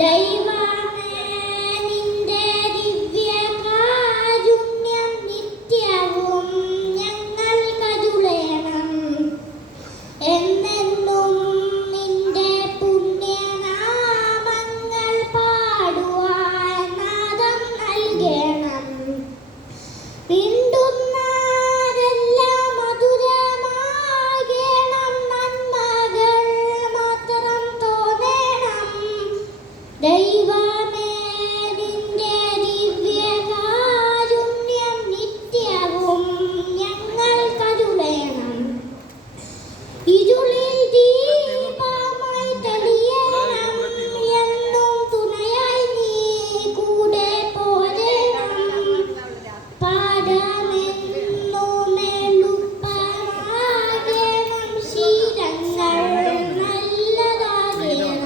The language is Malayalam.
ദൈവമേ നിന്റെ ദിവ്യകാരുണ്യം നിത്യവും ഞങ്ങൾ കരുളേണം. എന്നെന്നും നിന്റെ പുണ്യനാമങ്ങൾ പാടുവാൻ നാദം നൽകണം. മിണ്ടുന്നതെല്ലാം മധുരമാകണം, നന്മകൾ മാത്രം തോന്നണം. ദൈവമേ നിന്റെ ദിവ്യകാരുണ്യം നിത്യവും ഞങ്ങൾ കരുളേണം. ഇരുളിൽ ദീപമായി തെളിയണം, എന്നും തുണയായി നീ കൂടെ പോരണം. പാഠമെന്നും എളുപ്പമാകണം, ശീലങ്ങൾ നല്ലതാകണം.